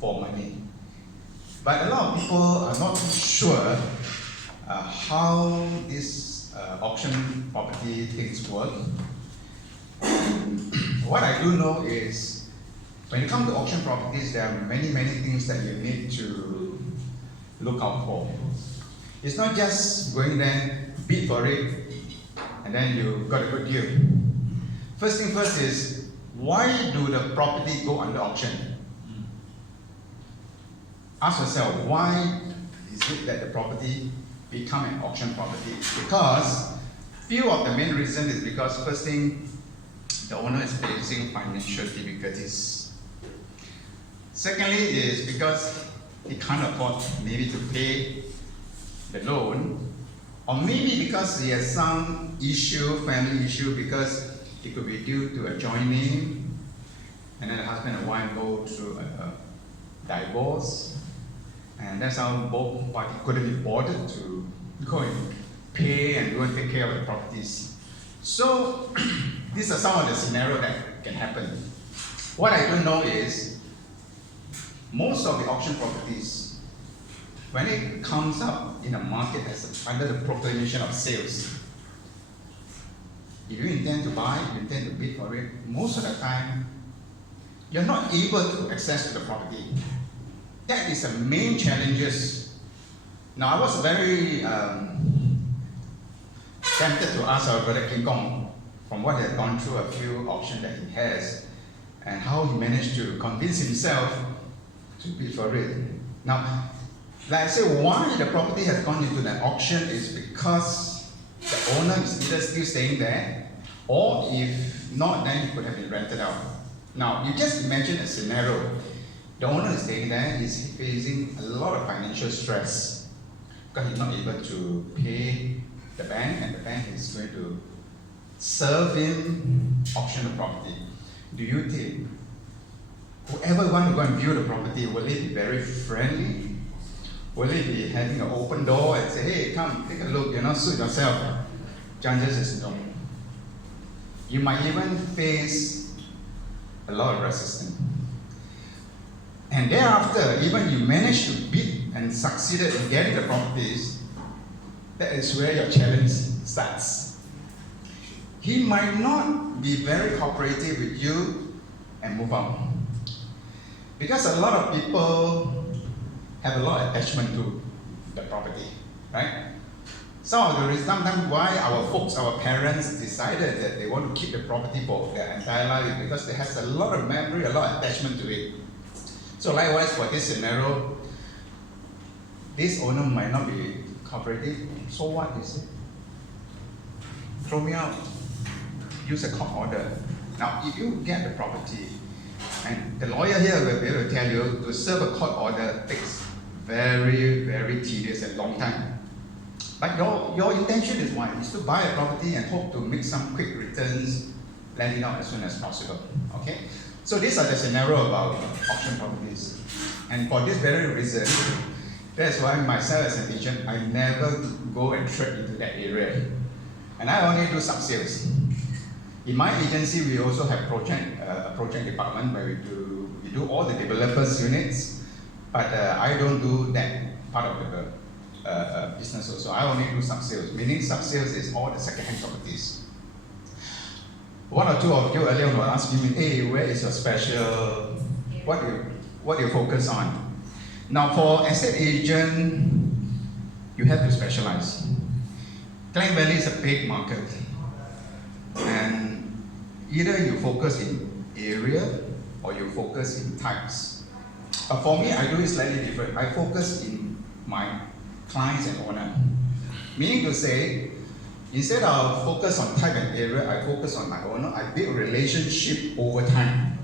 for money. But a lot of people are not sure how this auction property things work. What I do know is, when it comes to auction properties, there are many things that you need to look out for. It's not just going there, bid for it, and then you got a good deal. First thing first is, why do the property go under auction? Ask yourself, why is it that the property become an auction property? Because few of the main reason is because, first thing, the owner is facing financial difficulties. Secondly is because he can't afford maybe to pay the loan, or maybe because he has some issue, family issue, because it could be due to a joining, and then the husband and wife go through a divorce, and that's how both parties couldn't be bothered to go and pay and go and take care of the properties. So these are some of the scenarios that can happen. What I do know is, most of the auction properties, when it comes up in a market as under the proclamation of sales, if you intend to buy, you intend to bid for it, most of the time, you're not able to access to the property. That is the main challenges. Now, I was very tempted to ask our brother Keong Kong, from what he had gone through a few auctions that he has, and how he managed to convince himself to bid for it. Now, like I say, why the property has gone into that auction is because the owner is either still staying there, or if not, then it could have been rented out. Now, you just imagine a scenario. The owner is staying there, he's facing a lot of financial stress because he's not able to pay the bank, and the bank is going to serve him auction the property. Do you think whoever wants to go and view the property, will it be very friendly? Will it be having an open door and say, hey, come, take a look, suit yourself? Chances is no. You might even face a lot of resistance. And thereafter, even you manage to bid and succeeded in getting the properties, that is where your challenge starts. He might not be very cooperative with you and move on. Because a lot of people have a lot of attachment to the property, right? Some of the reasons, sometimes why our folks, our parents decided that they want to keep the property for their entire life, because they have a lot of memory, a lot of attachment to it. So likewise, for this scenario, this owner might not be cooperative. So what is it? Throw me out. Use a court order. Now, if you get the property, and the lawyer here will be able to tell you, to serve a court order takes very tedious and long time. But your intention is what? Is to buy a property and hope to make some quick returns, lend it out as soon as possible. Okay? So these are the scenario about auction properties. And for this very reason, that's why myself as an agent, I never go and trade into that area. And I only do sub-sales. In my agency, we also have a project department where we do all the developers units, but I don't do that part of the business also. I only do sub-sales, meaning sub-sales is all the second-hand properties. One or two of you earlier were asking me, hey, where is your special, what do you focus on? Now for estate agent, you have to specialize. Klang Valley is a big market, and either you focus in area or you focus in types. But for me, I do it slightly different. I focus in my clients and owner. Meaning to say, instead of focus on type and area, I focus on my owner. I build a relationship over time.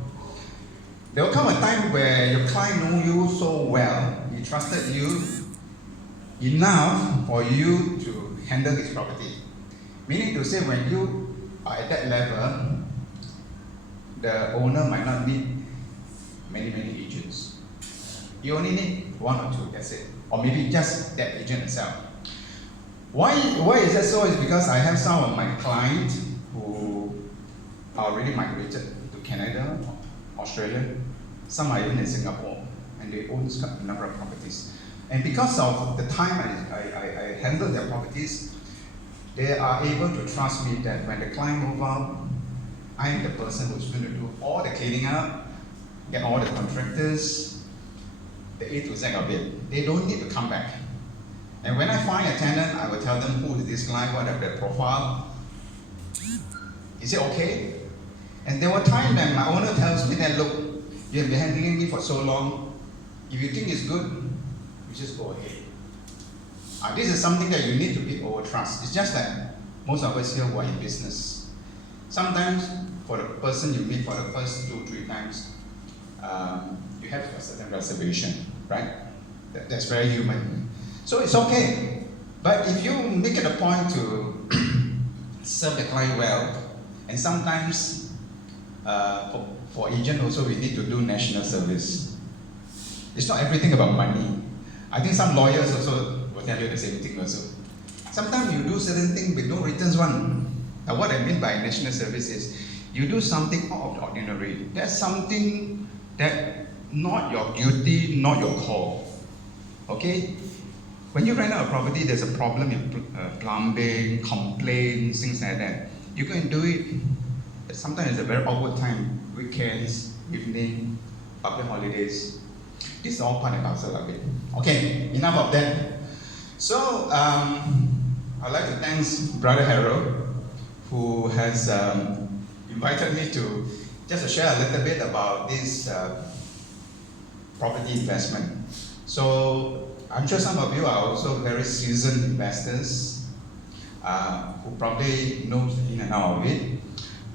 There will come a time where your client knows you so well, he trusted you enough for you to handle his property. Meaning to say, when you are at that level, the owner might not need many agents. You only need one or two, that's it. Or maybe just that agent itself. Why is that so? Is because I have some of my clients who are already migrated to Canada, Australia. Some are even in Singapore. And they own a number of properties. And because of the time I handle their properties, they are able to trust me that when the client move out, I'm the person who's going to do all the cleaning up, get all the contractors, the A to Z of it. They don't need to come back. And when I find a tenant, I will tell them who is this client, what are their profile. Is it okay? And there were times when my owner tells me that, look, you have been handling me for so long. If you think it's good, you just go ahead. This is something that you need to be over trust. It's just that most of us here who are in business. Sometimes for the person you meet for the first 2-3 times, you have a certain reservation, right? That's very human. So it's okay. But if you make it a point to serve the client well, and sometimes for agent also we need to do national service. It's not everything about money. I think some lawyers also will tell you the same thing also. Sometimes you do certain things with no returns one. Now what I mean by national service is you do something out of the ordinary. That's something that not your duty, not your call. Okay? When you rent out a property, there's a problem in plumbing, complaints, things like that. You go and do it. Sometimes it's a very awkward time, weekends, evening, public holidays. This is all part and parcel of it. Okay, enough of that. So, I'd like to thank Brother Harold, who has invited me to just share a little bit about this property investment. So, I'm sure some of you are also very seasoned investors who probably know in and out of it.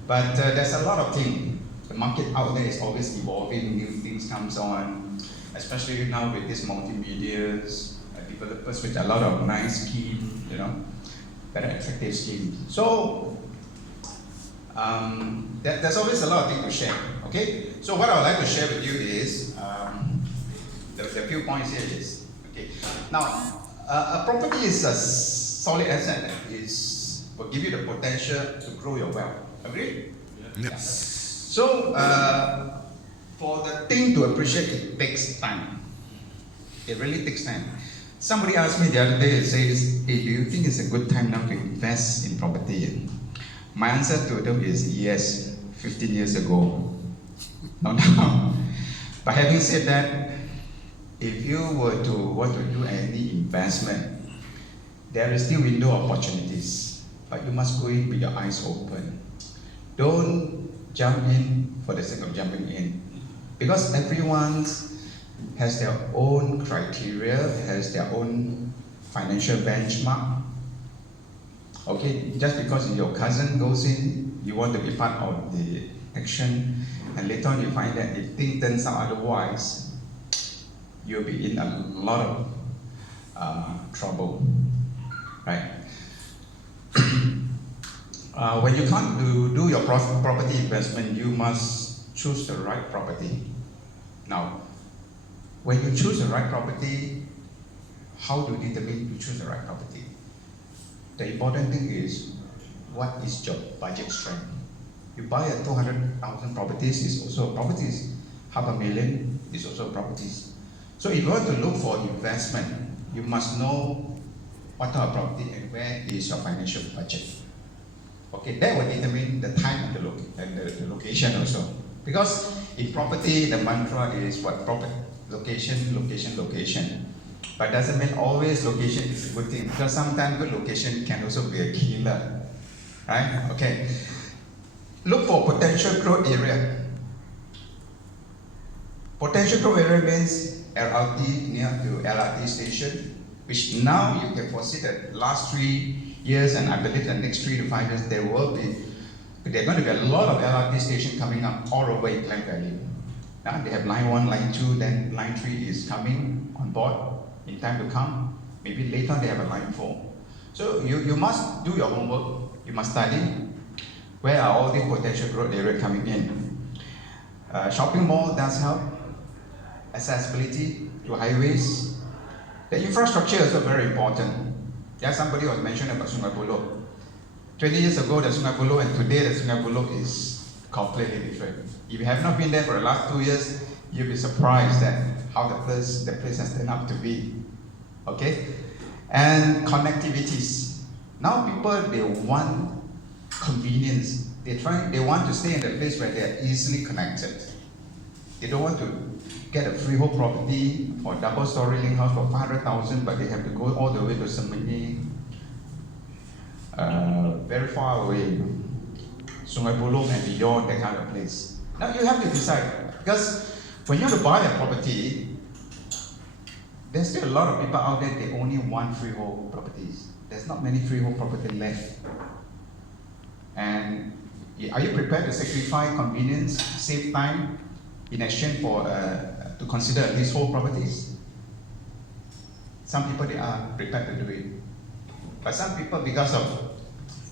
But there's a lot of things. The market out there is always evolving, new things comes on, especially now with these multimedias, developers with a lot of nice schemes, very attractive schemes. So there's always a lot of things to share. Okay. So what I would like to share with you is the few points here is. Okay. Now, a property is a solid asset that will give you the potential to grow your wealth. Agree? Yeah. Yeah. So, for the thing to appreciate, it takes time. It really takes time. Somebody asked me the other day, says, hey, do you think it's a good time now to invest in property? My answer to them is yes, 15 years ago. Not now. But having said that, if you were to want to do any investment, there is still window opportunities, but you must go in with your eyes open. Don't jump in for the sake of jumping in, because everyone has their own criteria, has their own financial benchmark. Okay, just because your cousin goes in, you want to be part of the action, and later on you find that if things turns out otherwise, you'll be in a lot of trouble, right? When you come to do your property investment, you must choose the right property. Now, when you choose the right property, how do you determine you choose the right property? The important thing is, what is your budget strength? You buy a 200,000 properties, is also properties. $500,000 is also properties. So if you want to look for investment, you must know what type of property and where is your financial budget. Okay, that will determine the time and the location also. Because in property, the mantra is what? Property, location, location, location. But doesn't mean always location is a good thing, because sometimes good location can also be a killer. Right? Okay. Look for potential growth area. Potential growth area means LRT, near to LRT station, which now you can foresee that last 3 years, and I believe the next 3 to 5 years, there are going to be a lot of LRT stations coming up all over in Klang Valley. Now they have line 1, line 2, then line 3 is coming on board in time to come. Maybe later they have a line 4. So you must do your homework, you must study where are all these potential growth areas coming in. Shopping mall does help. Accessibility to highways. The infrastructure is also very important. Yeah, somebody was mentioning about Sungai Buloh. 20 years ago, the Sungai Buloh, and today the Sungai Buloh is completely different. If you have not been there for the last 2 years, you'll be surprised at how the place has turned out to be. Okay? And connectivities. Now people, they want convenience. They want to stay in a place where they are easily connected. They don't want to get a freehold property or double-story link house for 500,000, but they have to go all the way to Semeni, very far away, Sungai Buloh and beyond, that kind of place. Now you have to decide, because when you want to buy a property, there's still a lot of people out there, they only want freehold properties. There's not many freehold property left. And are you prepared to sacrifice convenience, save time, in exchange for to consider leasehold properties? Some people, they are prepared to do it. But some people, because of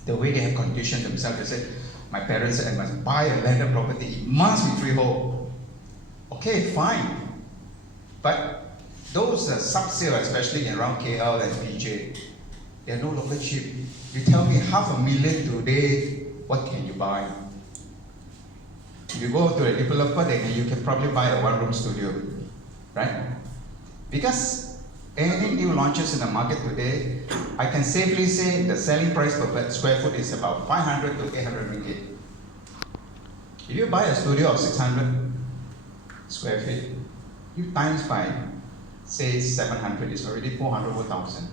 the way they have conditioned themselves, they say, my parents said I must buy a landed property, it must be freehold. Okay, fine. But those sub-sale, especially around KL and PJ, they are no longer cheap. You tell me $500,000 today, what can you buy? If you go to a developer, then you can probably buy a one-room studio, right? Because any new launches in the market today, I can safely say the selling price per square foot is about 500 to 800 ringgit. If you buy a studio of 600 square feet, you times by, say, 700, it's already 400 or 1,000.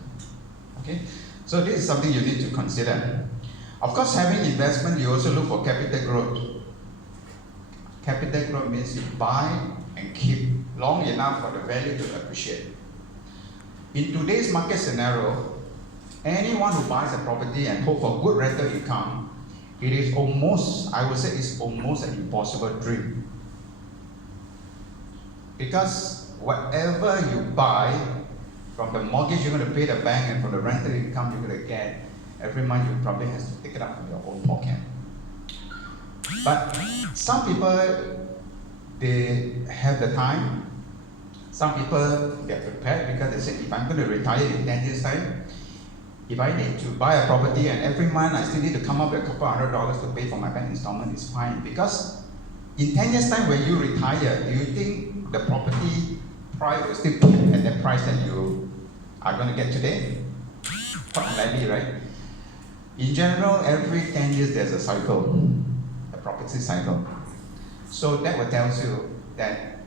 Okay? So this is something you need to consider. Of course, having investment, you also look for capital growth. Capital growth means you buy and keep long enough for the value to appreciate. In today's market scenario, anyone who buys a property and hope for good rental income, it is almost, I would say it's almost an impossible dream. Because whatever you buy, from the mortgage you're going to pay the bank and from the rental income you're going to get, every month you probably have to take it out from your own pocket. But some people, they have the time. Some people, they're prepared because they say, if I'm going to retire in 10 years' time, if I need to buy a property and every month I still need to come up with a couple $100 to pay for my bank installment, it's fine. Because in 10 years' time when you retire, do you think the property price will still keep at that price that you are going to get today? Quite unlikely, right? In general, every 10 years there's a cycle, a property cycle. So that will tell you that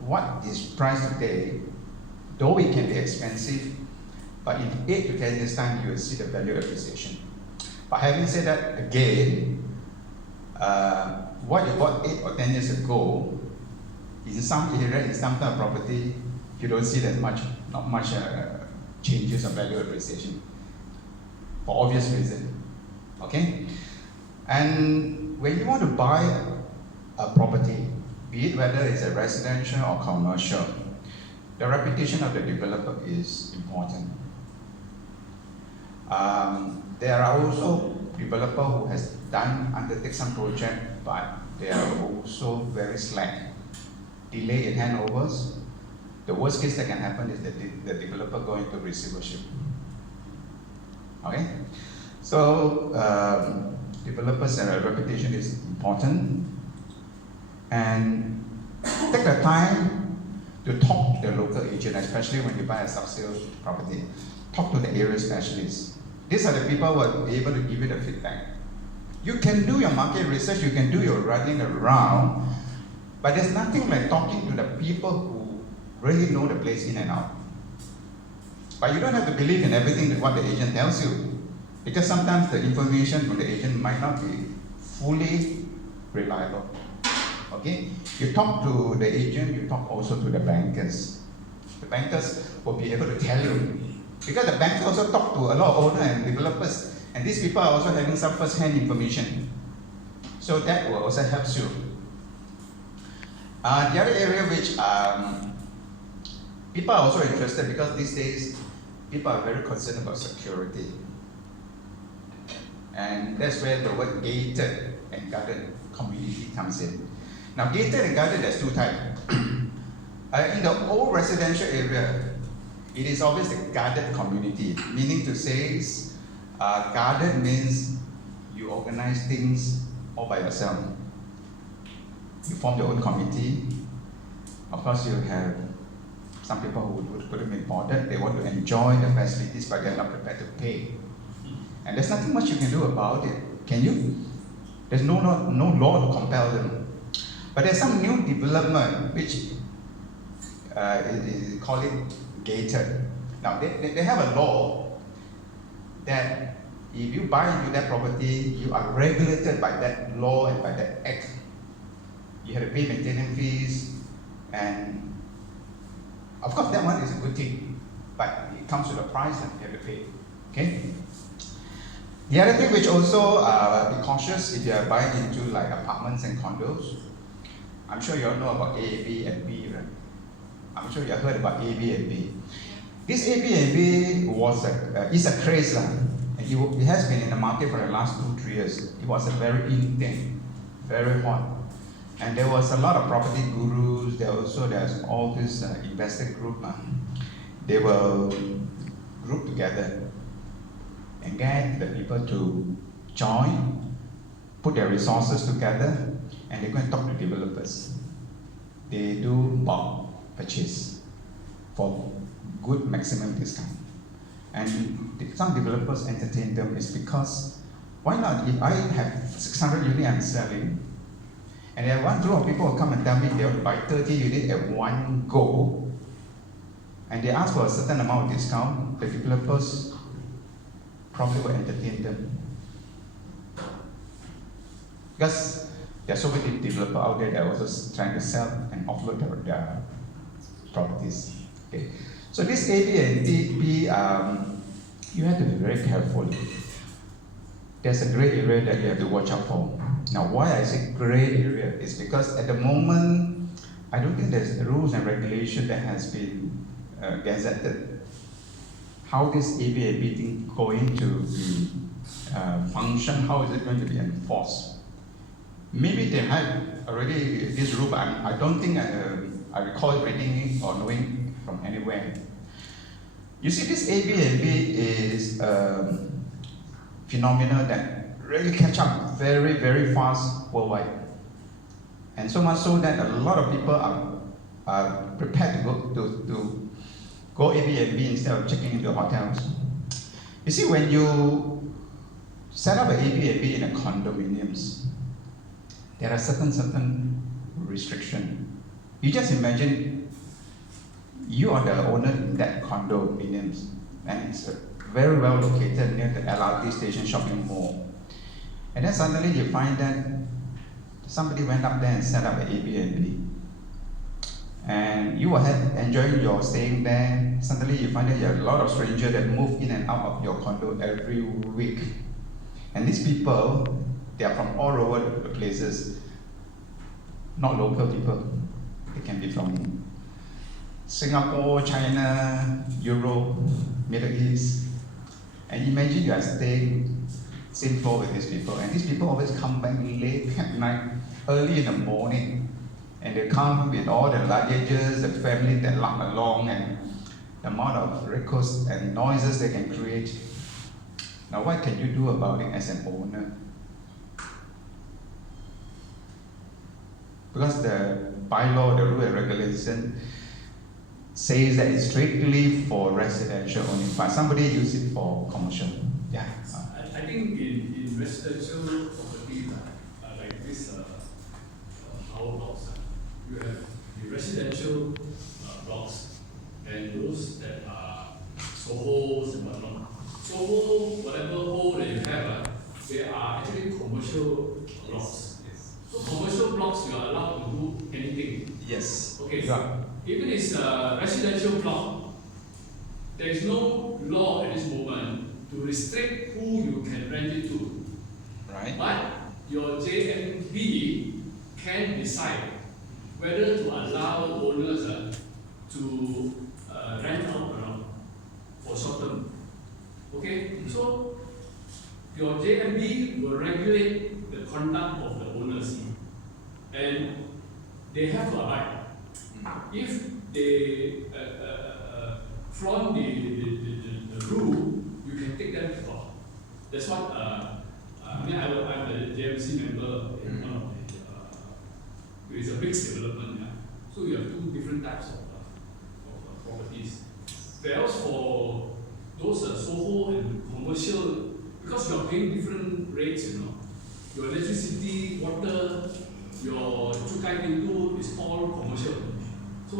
what is priced today, though it can be expensive, but in 8 to 10 years' time, you will see the value appreciation. But having said that, again, what you bought 8 or 10 years ago, in some area, in some type of property, you don't see that much, not much changes of value appreciation, for obvious reason. Okay? And when you want to buy a property, be it whether it's a residential or commercial, the reputation of the developer is important. There are also developers who has undertake some project, but they are also very slack. Delay in handovers. The worst case that can happen is that the developer go into receivership. Okay? So, developers' reputation is important. And take the time to talk to the local agent, especially when you buy a sub-sale property. Talk to the area specialists. These are the people who will be able to give you the feedback. You can do your market research, you can do your running around, but there's nothing like talking to the people who really know the place in and out. But you don't have to believe in everything that what the agent tells you, because sometimes the information from the agent might not be fully reliable. Okay? You talk to the agent, you talk also to the bankers. The bankers will be able to tell you. Because the bankers also talk to a lot of owners and developers, and these people are also having some first-hand information. So that will also help you. The other area which people are also interested, because these days people are very concerned about security. And that's where the word gated and guarded community comes in. Now, gated and guarded, there's two types. In the old residential area, it is always a guarded community, meaning to say, guarded means you organize things all by yourself. You form your own committee, Of course, you have some people who couldn't be bothered. They want to enjoy the facilities, but they're not prepared to pay. And there's nothing much you can do about it. Can you? There's no law to compel them. But there's some new development which call it gated. Now they have a law that if you buy into that property, you are regulated by that law and by that act. You have to pay maintenance fees, and of course that one is a good thing, but it comes with a price that you have to pay. Okay. The other thing which also be cautious if you are buying into like apartments and condos. I'm sure you all know about A, B, and B, right? I'm sure you have heard about A, B, and B. This A, B, and B is a craze, and it has been in the market for the last 2-3 years. It was a very in thing, very hot. And there was a lot of property gurus. There's all this investor group. They will group together and get the people to join, put their resources together, and they go and talk to developers. They do bulk purchase for good maximum discount. And some developers entertain them is because, why not? If I have 600 units I'm selling, and there are one group of people who come and tell me they want to buy 30 units at one go, and they ask for a certain amount of discount, the developers probably will entertain them. Because there are so many developers out there that are also trying to sell and offload their properties. Okay. So this A, B, and B, you have to be very careful. There's a gray area that you have to watch out for. Now, why I say gray area is because at the moment, I don't think there's rules and regulation that has been gazetted. How this A, B, and B thing going to function? How is it going to be enforced? Maybe they have already this rule, but I don't think I recall reading it or knowing from anywhere. You see, this A, B, and B is a phenomenon that really catch up very, very fast worldwide. And so much so that a lot of people are prepared to go A, B, and B instead of checking into hotels. You see, when you set up an A, B, and B in a condominiums, there are certain restrictions. You just imagine you are the owner in that condominiums, and it's very well located near the LRT station shopping mall. And then suddenly you find that somebody went up there and set up an Airbnb. And you were enjoying your staying there. Suddenly you find that you have a lot of strangers that move in and out of your condo every week. And these people, they are from all over the places, not local people. They can be from Singapore, China, Europe, Middle East. And imagine you are staying same floor with these people, and these people always come back late at night, early in the morning, and they come with all the luggages, the family that lug along, and the amount of records and noises they can create. Now, what can you do about it as an owner? Because the bylaw, the rule and regulation says that it's strictly for residential only, but somebody use it for commercial. Yeah. I think in residential property, like this our blocks, you have the residential blocks and those that are Sohos and whatnot. Soho, whatever hole that you have, they are actually commercial blocks. Yes. So commercial blocks, you are allowed to do anything. Yes. Okay. Yeah. Even it's a residential block, there is no law at this moment to restrict who you can rent it to. Right. But your JMB can decide whether to allow owners to rent out for short term. Okay? So your JMB will regulate the conduct of the owners, and they have to abide. If they flaunt the rule, you can take them to court. That's what I'm a JMC member in one of the it's a big development. Yeah. So you have two types of properties. Whereas for those Soho and commercial, because you are paying different rates, you know, your electricity, water, your cukai pintu is all commercial. So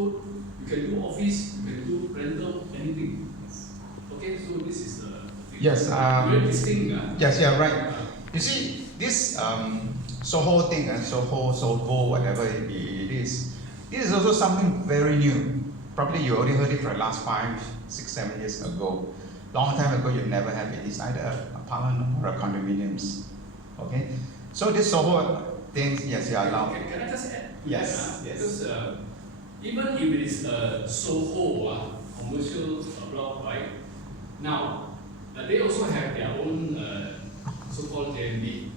you can do office, you can do rental, anything. Okay, so this is the thing. Yes. Very distinct. Yes, you're right. You see, this Soho thing, Soho, whatever it is, this is also something very new. Probably you already heard it for the last 5, 6, 7 years ago. Long time ago, you never have it. It's either an apartment or a condominiums. Okay? So this Soho thing, yes, you are allowed. Can I just add? Yes, yes. Because even if it is a Soho commercial block, right? Now, they also have their own so-called JMB.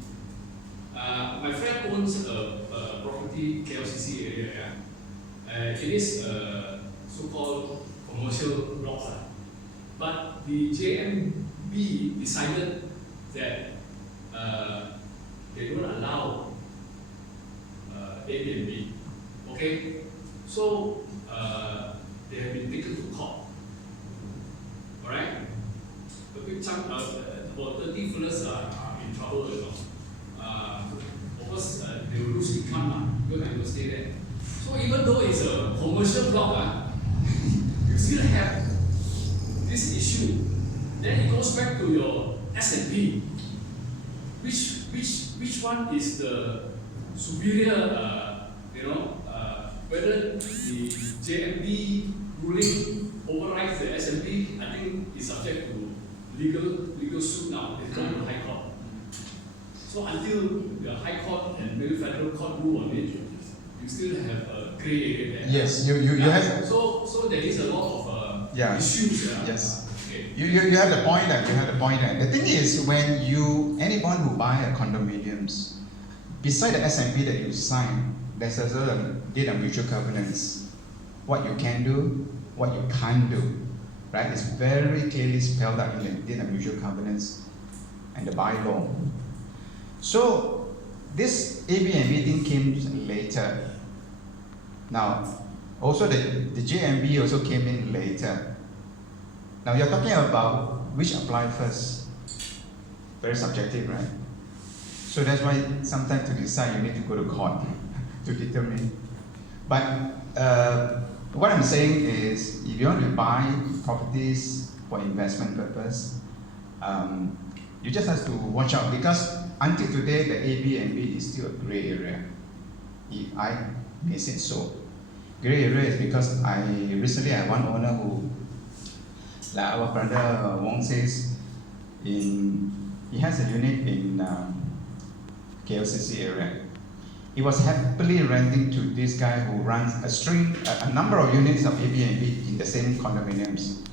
My friend owns a property KLCC area. Yeah? It is so-called commercial block. But the JMB decided that they don't allow Airbnb. Okay? So they have been taken to court. Alright? A big chunk, about 30 fellas are in trouble, you know. Of course, they will lose income because they will stay there. So even though it's a commercial block, you still have this issue. Then it goes back to your S&P. Which one is the superior, whether the JMB ruling overrides the S&P, I think is subject to legal suit now. It's going to the High Court. So until the High Court and maybe Federal Court rule on it, you still have a grey area there. Yes, you have. So there is a lot of issues. Yes. Okay. You have the point that you have the point that the thing is when anyone who buy a condominiums, beside the S&P that you sign, there's also a deed of mutual covenants. What you can do, what you can't do, right? It's very clearly spelled out in the deed of mutual covenants and the bylaw. So this Airbnb thing came later. Now, also the JMB also came in later. Now you're talking about which apply first. Very subjective, right? So that's why sometimes to decide you need to go to court to determine. But what I'm saying is, if you want to buy properties for investment purpose, you just have to watch out because until today the Airbnb is still a grey area. If I may say so. Grey area is because I recently had one owner who, like our brother Wong says, he has a unit in KLCC area. He was happily renting to this guy who runs a number of units of Airbnb in the same condominiums.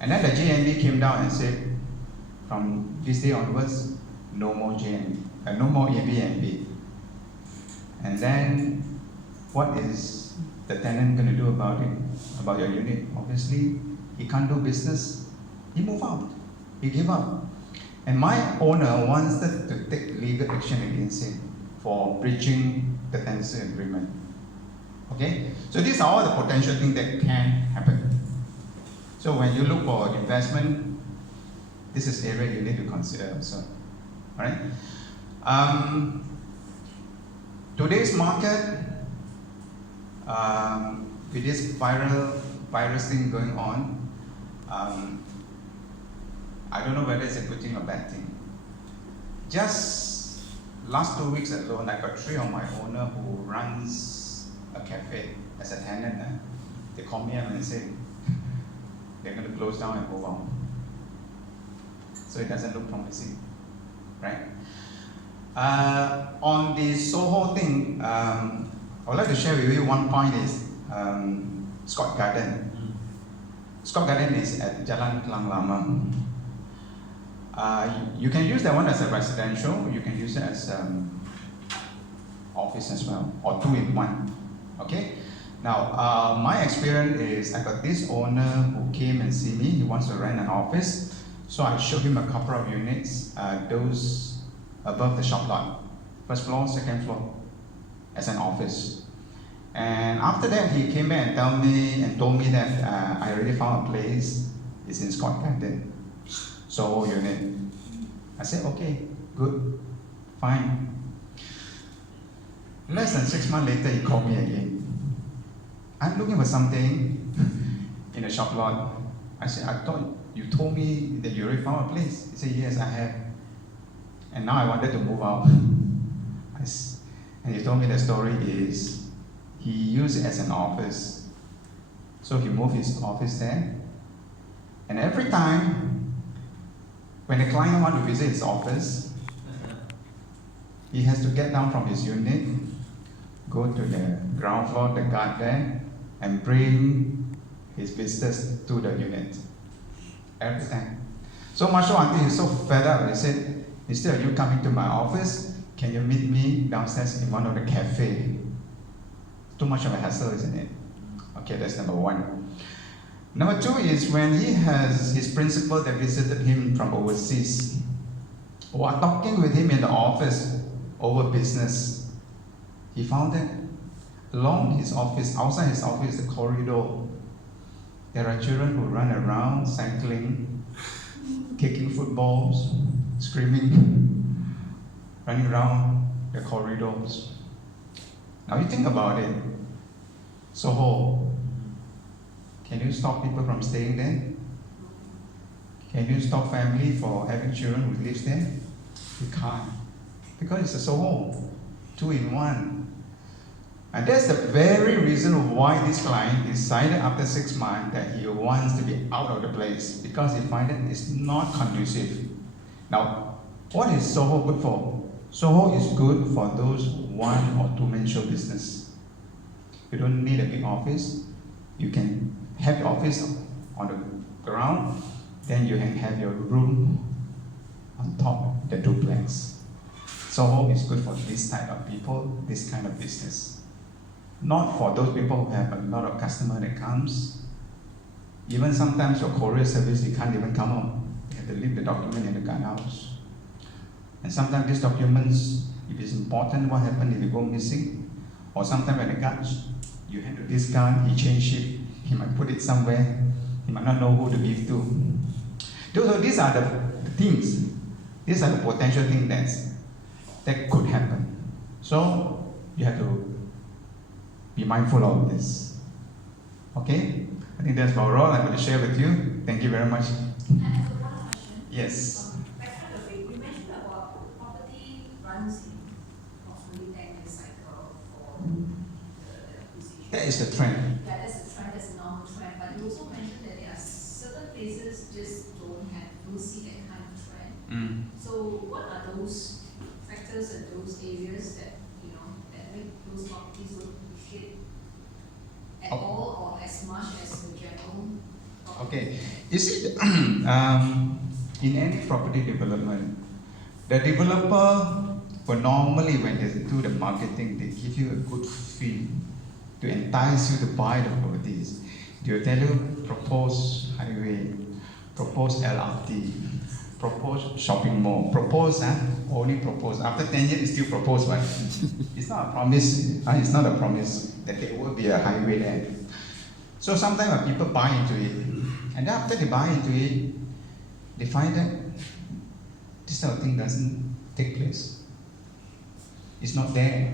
And then the JMB came down and said, from this day onwards, no more Airbnb. And then, what is the tenant going to do about it, about your unit? Obviously, he can't do business. He moved out. He gave up. And my owner wanted to take legal action against him for breaching the tenancy agreement. Okay? So these are all the potential things that can happen. So when you look for investment, this is area you need to consider also. Alright? Today's market, with this virus thing going on, I don't know whether it's a good thing or bad thing. Just last 2 weeks alone, I got 3 of my owner who runs a cafe as a tenant. They call me up and say they're going to close down and move on. So it doesn't look promising, right? On the Soho thing, I would like to share with you one point is Scott Garden. Scott Garden is at Jalan Klang Lama. You can use that one as a residential, you can use it as office as well, or 2 in 1. Okay? Now, my experience is I got this owner who came and see me, he wants to rent an office. So I showed him a couple of units, those above the shop lot. First floor, second floor, as an office. And after that, he came back and told me that I already found a place. It's in Scott Garden, Soho unit. I said, okay, good, fine. Less than 6 months later, he called me again. I'm looking for something in a shop lot. I said, I thought you told me that you already found a place. He said, yes, I have. And now I wanted to move out. And he told me the story is, he used it as an office. So he moved his office there. And every time, when the client wants to visit his office, he has to get down from his unit, go to the ground floor, the guard there, and bring his business to the unit. Every time. So much so until he's so fed up, he said, instead of you coming to my office, can you meet me downstairs in one of the cafe? Too much of a hassle, isn't it? Okay, that's number one. Number two is when he has his principal that visited him from overseas, while talking with him in the office over business, he found that along his office, outside his office, the corridor, there are children who run around, cycling, kicking footballs, screaming, running around the corridors. Now you think about it. Soho, can you stop people from staying there? Can you stop family for having children who live there? You can't. Because it's a Soho, 2 in 1. And that's the very reason why this client decided after 6 months that he wants to be out of the place, because he finds it is not conducive. Now, what is Soho good for? Soho is good for those 1 or 2 man show business. You don't need a big office. You can have the office on the ground, then you can have your room on top, the duplex. Soho is good for this type of people, this kind of business. Not for those people who have a lot of customer that comes. Even sometimes your courier service, you can't even come out. You have to leave the document in the guardhouse. And sometimes these documents, if it's important, what happens if you go missing? Or sometimes when the guard, you hand to this guard, he change it, he might put it somewhere, he might not know who to give to. So these are the things, these are the potential things that could happen. So you have to be mindful of this. Okay? I think that's all I'm going to share with you. Thank you very much. I have one question. Yes. Backtrack a bit. You mentioned about property runs in approximately 10-year cycle for the acquisition. That is the trend. Yeah, that's the trend, that's the normal trend. But you also mentioned that there are certain places just don't see that kind of trend. So what are those factors and those areas that that make those properties don't appreciate at all or as much as the general property? Okay. You see, in any property development, the developer will normally, when they do the marketing, they give you a good feel to entice you to buy the properties. They will tell you, propose highway, propose LRT, propose shopping mall, only propose. After 10 years, it's still propose, but it's not a promise. It's not a promise that there will be a highway there. So sometimes when people buy into it, and after they buy into it, they find that this type of thing doesn't take place. It's not there.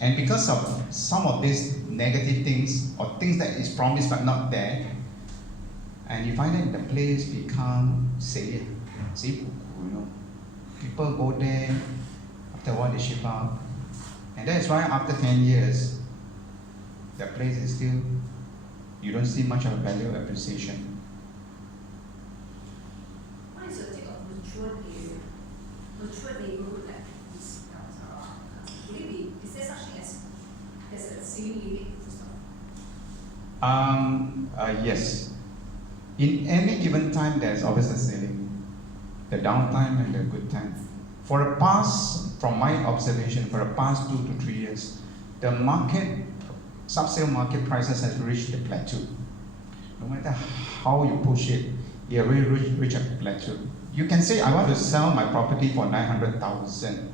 And because of some of these negative things, or things that is promised but not there, and you find that the place become safe. People go there, after a while they ship out. And that's why after 10 years, the place is still, you don't see much of a value appreciation. What is your take of mature area? Mature neighborhood like this around? Would it be, is there such thing as there's a ceiling limit for stuff? Yes. In any given time, there's always a ceiling. The downtime and the good time. From my observation, for the past 2 to 3 years, the market, sub-sale market prices has reached a plateau. No matter how you push it, it will reach a plateau. You can say, I want to sell my property for 900,000.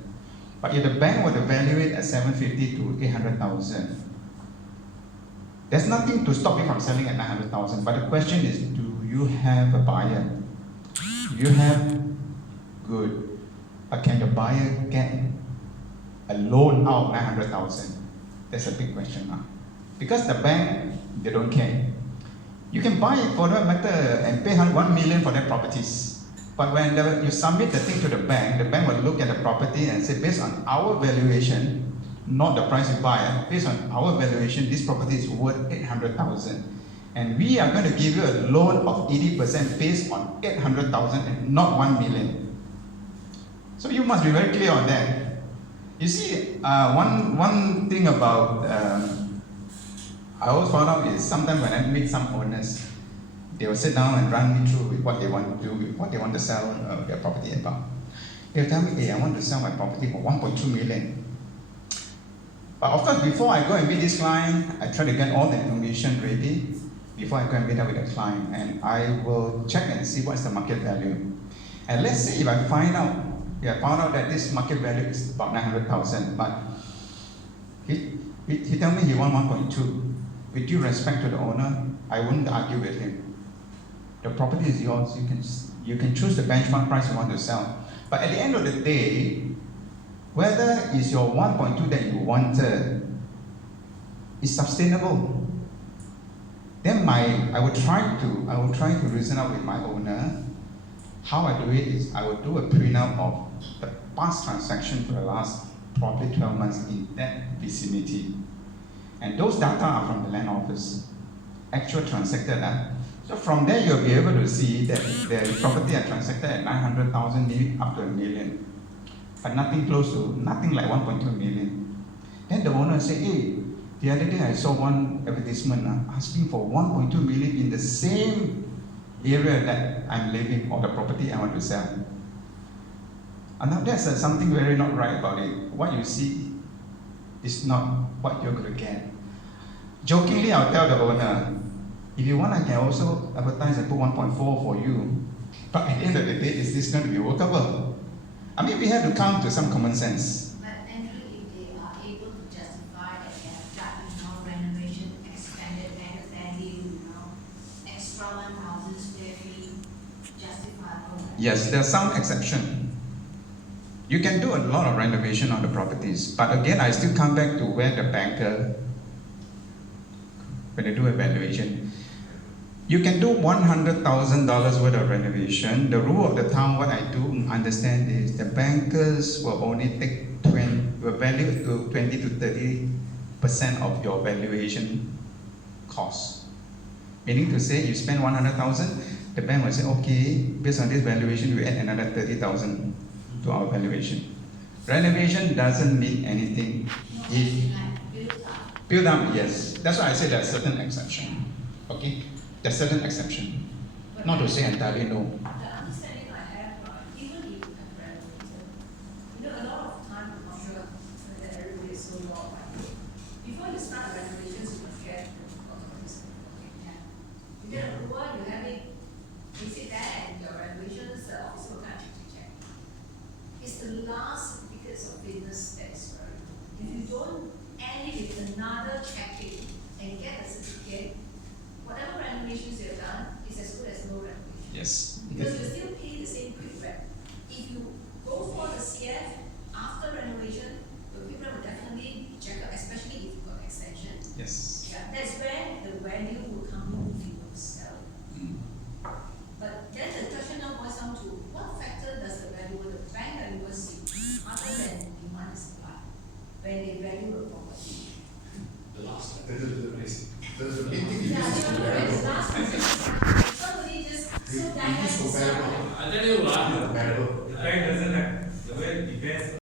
But if the bank were to value it at 750 to 800,000, There's nothing to stop you from selling at 900,000. But the question is, do you have a buyer? You have, good. But can your buyer get a loan out of 900,000? That's a big question mark. Because the bank, they don't care. You can buy it for that matter and pay 1 million for that properties. But when you submit the thing to the bank will look at the property and say, based on our valuation, not the price you buy, based on our valuation, this property is worth 800,000. And we are going to give you a loan of 80% based on 800,000 and not 1 million. So you must be very clear on that. You see, one thing about I always found out is sometimes when I meet some owners, they will sit down and run me through with what they want to do, with what they want to sell their property about. They'll tell me, hey, I want to sell my property for 1.2 million. But of course, before I go and meet this client, I try to get all the information ready before I go and meet up with the client. And I will check and see what's the market value. And let's say if I found out that this market value is about 900,000, but he told me he wants 1.2. With due respect to the owner, I wouldn't argue with him. The property is yours. You can choose the benchmark price you want to sell. But at the end of the day, whether it's your 1.2 that you wanted is sustainable, then I will try to reason out with my owner. How I do it is I will do a prenup of the past transaction for the last probably 12 months in that vicinity. And those data are from the land office, actual transacted. So from there you'll be able to see that the property are transacted at 900,000, maybe up to 1 million. But nothing like 1.2 million. Then the owner say, hey, the other day I saw one advertisement asking for 1.2 million in the same area that I'm living or the property I want to sell. And now there's something very not right about it. What you see is not what you're going to get. Jokingly, I'll tell the owner, if you want, I can also advertise and put 1.4 for you. But at the end of the day, is this going to be workable? I mean, we have to come to some common sense. But Andrew, if they are able to justify that they have done renovation, expanded land value, extra 1,000 square feet, justifiable. Yes, there's some exception. You can do a lot of renovation on the properties, but again, I still come back to where the banker, when they do a valuation, you can do $100,000 worth of renovation. The rule of the town, what I do understand is the bankers will only take will value to 20 to 30% of your valuation cost. Meaning to say, you spend 100,000, the bank will say, okay, based on this valuation, we add another 30,000 to our valuation. Renovation doesn't mean anything. If build up, yes. That's why I say there's certain exception. Okay, there's certain exception. But not to say entirely no. The understanding I have, even if you have renovated, a lot of time, I'm not sure that everybody is so law, right? Before you start renovations, you must get the authorities. You get approval, you have it, you sit there and your renovations, the office will come to check. It's the last certificates of fitness that is very important. If you don't end it with another checking and get a certificate, whatever renovations you have done is as good as no renovation. Yes. Because you still pay the same quick rent. If you go for the CF after renovation, the quick rent will definitely check out, especially if you've got extension. Yes. Yeah, that's where the value will come in if you will sell. But then the question now boils down to what factor does the bank valuer see other than demand and supply when they value a property? The last The main thing Yeah, is they comparable. want to last somebody just so It is comparable. I tell you, Comparable. The bank doesn't have, the way it depends